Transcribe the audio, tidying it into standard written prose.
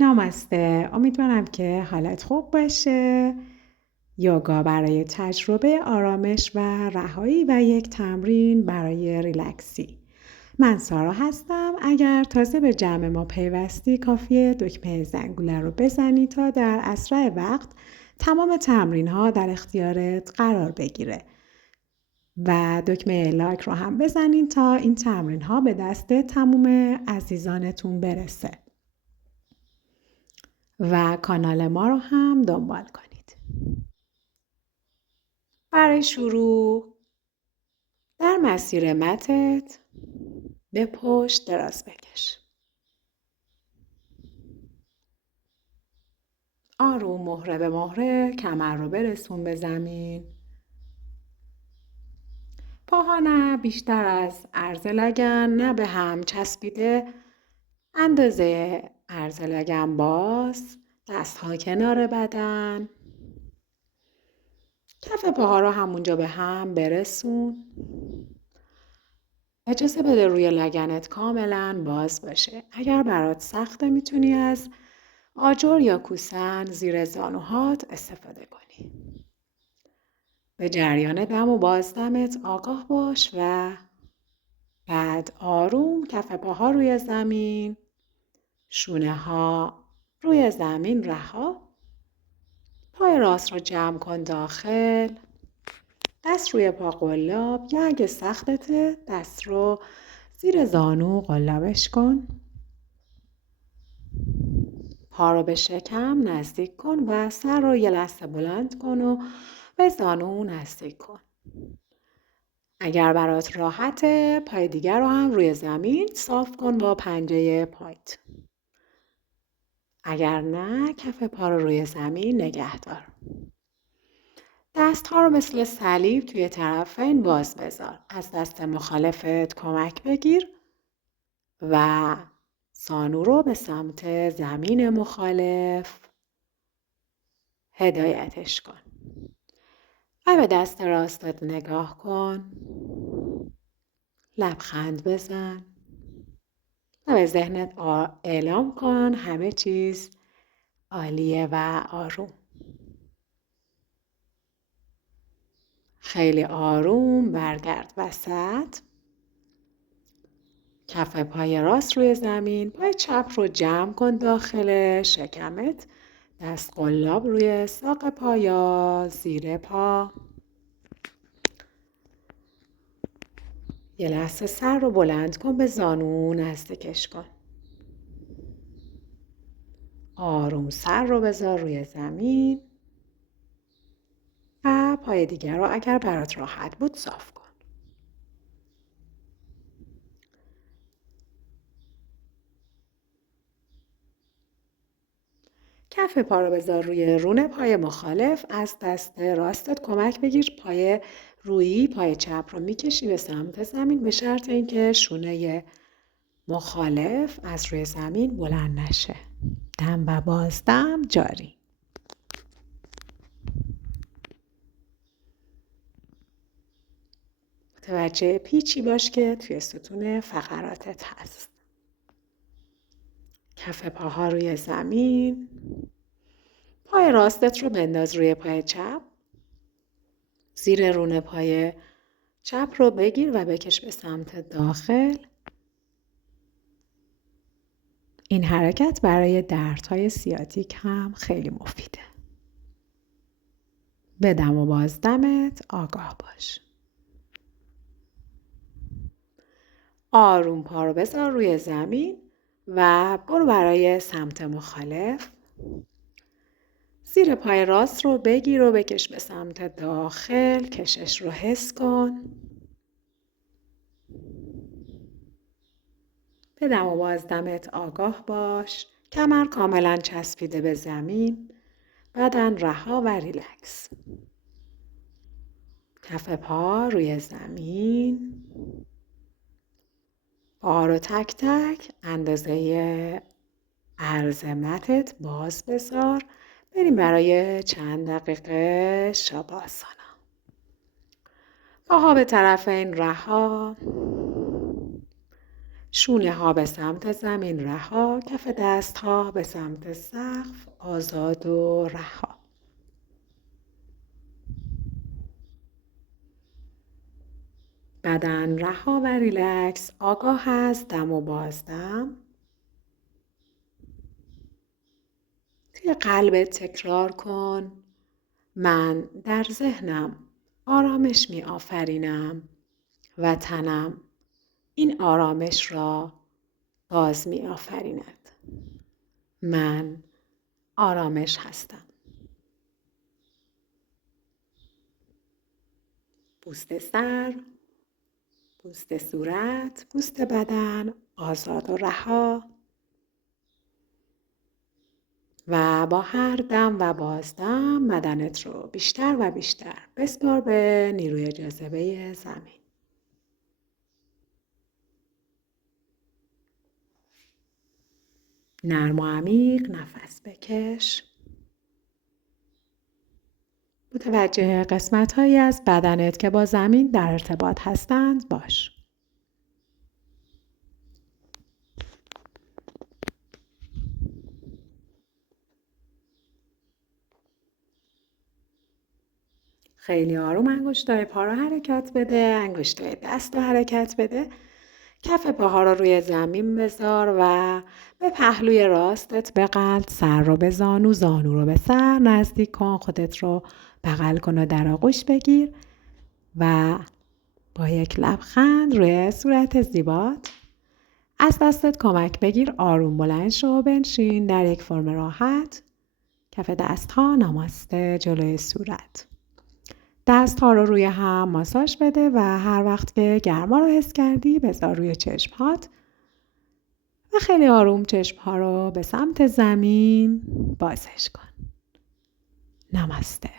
نامسته، امیدوارم که حالت خوب باشه. یوگا برای تجربه آرامش و رهایی و یک تمرین برای ریلکسی. من سارا هستم. اگر تازه به جمع ما پیوستی کافیه دکمه زنگوله رو بزنی تا در اسرع وقت تمام تمرین ها در اختیارت قرار بگیره و دکمه لایک رو هم بزنین تا این تمرین ها به دست تموم عزیزانتون برسه و کانال ما رو هم دنبال کنید. برای شروع در مسیر متت به پشت دراز بکش. آروم مهره به مهره کمر رو برسون به زمین. پاها نه بیشتر از عرض لگن نه به هم چسبیده، اندازه عرض لگن باز، دستها کنار بدن. کف پاها رو همونجا به هم برسون. اجازه بده روی لگنت کاملا باز باشه. اگر برات سخته میتونی از آجر یا کوسن زیر زانوهات استفاده کنی. به جریان دم و بازدمت آگاه باش و بعد آروم کف پاها روی زمین، شونه ها روی زمین رها. پای راست رو جمع کن داخل. دست روی پا قلاب یا اگه سختته دست رو زیر زانو قلابش کن. پا رو به شکم نزدیک کن و سر رو یه لحظه بلند کن و به زانو نزدیک کن. اگر برات راحته پای دیگر رو هم روی زمین صاف کن با پنجه پایت. اگر نه کف پا رو روی زمین نگه دار. دست ها رو مثل صلیب توی طرفین باز بذار. از دست مخالفت کمک بگیر و زانو رو به سمت زمین مخالف هدایتش کن. و به دست راستت نگاه کن. لبخند بزن. و به ذهنت اعلام کن همه چیز عالیه و آروم. خیلی آروم برگرد وسط. کف پای راست روی زمین، پای چپ رو جمع کن داخل شکمت. دست قلاب روی ساق پا یا زیر پا. یه لحظه سر رو بلند کن به زانو نزدیکش کن. آروم سر رو بذار روی زمین و پای دیگر رو اگر برات راحت بود صاف کن. کف پا رو بذار روی رون پای مخالف. از دست راستت کمک بگیر. پای رویی پای چپ رو میکشی به سمت زمین به شرط اینکه شونه مخالف از روی زمین بلند نشه. دم و بازدم جاری. متوجه پیچی باش که توی ستون فقراتت هست. کف پاها روی زمین. پای راستت رو بنداز روی پای چپ. زیر رون پای چپ رو بگیر و بکش به سمت داخل. این حرکت برای دردهای سیاتیک هم خیلی مفیده. به دم و بازدمت آگاه باش. آروم پا رو بذار روی زمین و برو برای سمت مخالف. زیر پای راست رو بگیر و بکش به سمت داخل. کشش رو حس کن. به دم و بازدمت آگاه باش. کمر کاملا چسبیده به زمین. بدن رها و ریلکس. کف پا روی زمین. پا رو تک تک اندازه عرض متت باز بذار. بریم برای چند دقیقه شاباسانا. پاها به طرفین رها. شونه ها به سمت زمین رها، کف دست ها به سمت سقف آزاد و رها. بدن رها و ریلکس، آگاه از دم و بازدم. توی قلبت تکرار کن: من در ذهنم آرامش می آفرینم و تنم این آرامش را باز می آفریند. من آرامش هستم. پوست سر، پوست صورت، پوست بدن آزاد و رها و با هر دم و بازدم بدنت رو بیشتر و بیشتر بسپار به نیروی جاذبه زمین. نرم و عمیق نفس بکش. متوجه قسمت‌هایی از بدنت که با زمین در ارتباط هستند باش. خیلی آروم انگشتای پا رو حرکت بده، انگشتای دست رو حرکت بده. کف پاها رو روی زمین بذار و به پهلوی راستت بغل، سر رو به زانو، زانو رو به سر نزدیک کن، خودت رو بغل کن و در آغوش بگیر و با یک لبخند روی صورت زیبات از دستت کمک بگیر. آروم بلند شو، بنشین در یک فرم راحت. کف دست ها نماسته جلوی صورت. دست ها رو روی هم ماساژ بده و هر وقت که گرما رو حس کردی بذار روی چشم هات و خیلی آروم چشم ها رو به سمت زمین بازش کن. نماسته.